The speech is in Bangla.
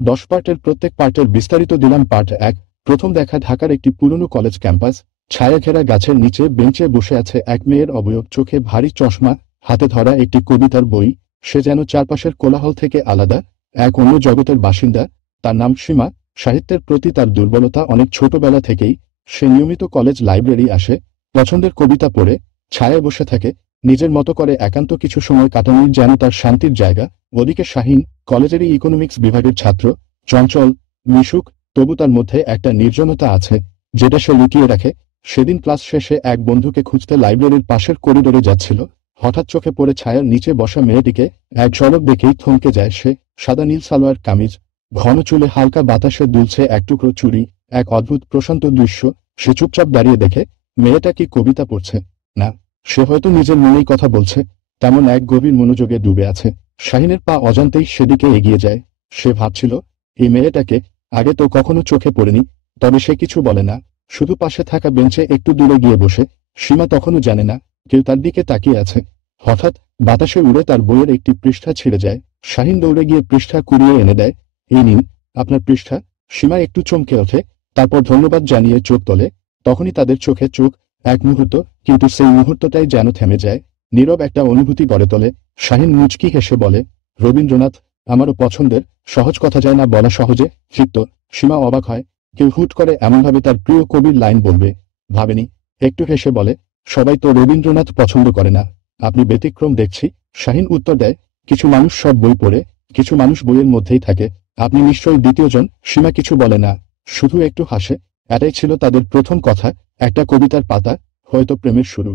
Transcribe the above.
10 পার্টের প্রত্যেক পার্টের বিস্তারিত দিলাম। পার্ট 1। প্রথম দেখা ঢাকার একটি পুরনো কলেজ ক্যাম্পাস। ছায়াঘেরা গাছের নিচে বেঞ্চে বসে আছে এক মেয়ের অবয়ব, চোখে ভারী চশমা, হাতে ধরা একটি কবিতার বই। সে যেন চারপাশের কোলাহল থেকে আলাদা, এক অন্য জগতের বাসিন্দা। তার নাম সীমা। সাহিত্যের প্রতি তার দুর্বলতা অনেক ছোটবেলা থেকেই। সে নিয়মিত কলেজ লাইব্রেরি আসে, পছন্দের কবিতা পড়ে, ছায়ায় বসে থাকে। নিজের মতো করে একান্ত কিছু সময় কাটানোই যেন তার শান্তির জায়গা। ওদিকে শাহিন, কলেজেরই ইকোনমিক্স বিভাগের ছাত্র, চঞ্চল, মিশুক, তবু তার মধ্যে একটা নির্জনতা আছে যেটা সে লুকিয়ে রাখে। সেদিন ক্লাস শেষে এক বন্ধুকে খুঁজতে লাইব্রেরির পাশের করিডোরে যাচ্ছিল। হঠাৎ চোখে পড়ে ছায়ার নিচে বসা মেয়েটিকে। এক ঝলক দেখেই থমকে যায় সে। সাদা নীল সালোয়ার কামিজ, ঘন চুলে হালকা বাতাসে দুলছে এক টুকরো চুড়ি। এক অদ্ভুত প্রশান্ত দৃশ্য। সে চুপচাপ দাঁড়িয়ে দেখে মেয়েটা কি কবিতা পড়ছে না, সে হয়তো নিজের মনেই কথা বলছে। তেমন এক গভীর মনোযোগে ডুবে আছে। শাহিনের পা অজান্তেই সেদিকে এগিয়ে যায়। সে ভাবছিল, এই মেয়েটাকে আগে তো কখনো চোখে পড়েনি। তবে সে কিছু বলে না, শুধু পাশে থাকা বেঞ্চে একটু দূরে গিয়ে বসে। সীমা তখনও জানে না কেউ তার দিকে তাকিয়ে আছে। হঠাৎ বাতাসে উড়ে তার বইয়ের একটি পৃষ্ঠা ছিঁড়ে যায়। শাহিন দৌড়ে গিয়ে পৃষ্ঠা কুড়িয়ে এনে দেয়। এই নিন, আপনার পৃষ্ঠা। সীমা একটু চমকে ওঠে, তারপর ধন্যবাদ জানিয়ে চোখ তোলে। তখনই তাদের চোখে চোখ। এক মুহূর্ত, কিন্তু সেই মুহূর্তটাই যেন থেমে যায়। নীরব একটা অনুভূতি গড়ে তোলে। শাহিন মুচকি হেসে বলে, রবীন্দ্রনাথ আমারও পছন্দের। সহজ কথা যায় না বলা সহজে। ঠিক তো। সীমা অবাক হয়, কেউ হুট করে এমনভাবে তার প্রিয় কবির লাইন বলবে ভাবেনি। একটু হেসে বলে, সবাই তো রবীন্দ্রনাথ পছন্দ করে না, আপনি ব্যতিক্রম দেখছি। শাহিন উত্তর দেয়, কিছু মানুষ সব বই পড়ে, কিছু মানুষ বইয়ের মধ্যেই থাকে। আপনি নিশ্চয়ই দ্বিতীয়জন। সীমা কিছু বলে না, শুধু একটু হাসে। এটাই ছিল তাদের প্রথম কথা, একটা কবিতার পাতা, হয়তো প্রেমের শুরু।